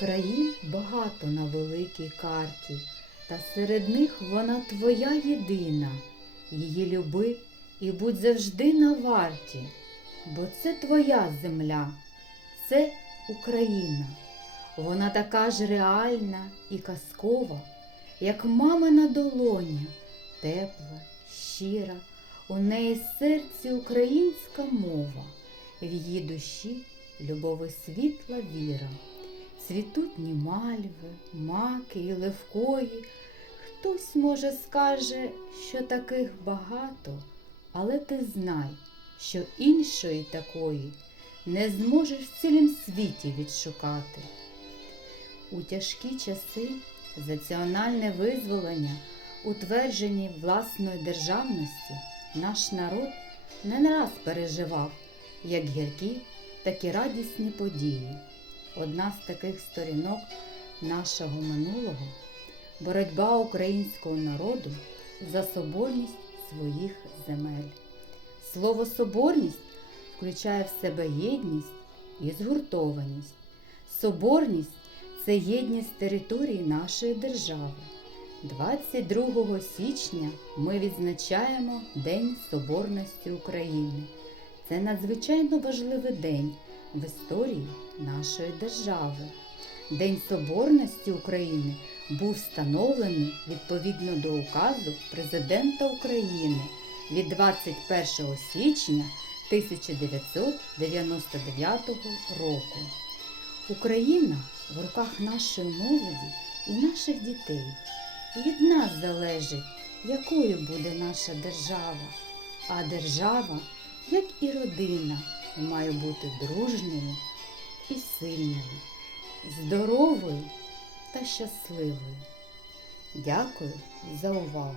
Країн багато на великій карті, та серед них вона твоя єдина. Її люби і будь завжди на варті, бо це твоя земля, це Україна. Вона така ж реальна і казкова, як мамина долоня, тепла, щира, у неї серці українська мова, в її душі любови світла віра. Цвітуть ні мальви, маки і левкої. Хтось, може, скаже, що таких багато, але ти знай, що іншої такої не зможеш в цілім світі відшукати. У тяжкі часи національне визволення, утвердження власної державності, наш народ не раз переживав як гіркі, так і радісні події. Одна з таких сторінок нашого минулого боротьба українського народу за соборність своїх земель. Слово соборність включає в себе єдність і згуртованість. Соборність це єдність території нашої держави. 22 січня ми відзначаємо День Соборності України. Це надзвичайно важливий день в історії нашої держави. День Соборності України був встановлений відповідно до указу Президента України від 21 січня 1999 року. Україна в руках нашої молоді і наших дітей. І від нас залежить, якою буде наша держава. А держава, як і родина, має бути дружньою і сильною, здоровою та щасливою. Дякую за увагу!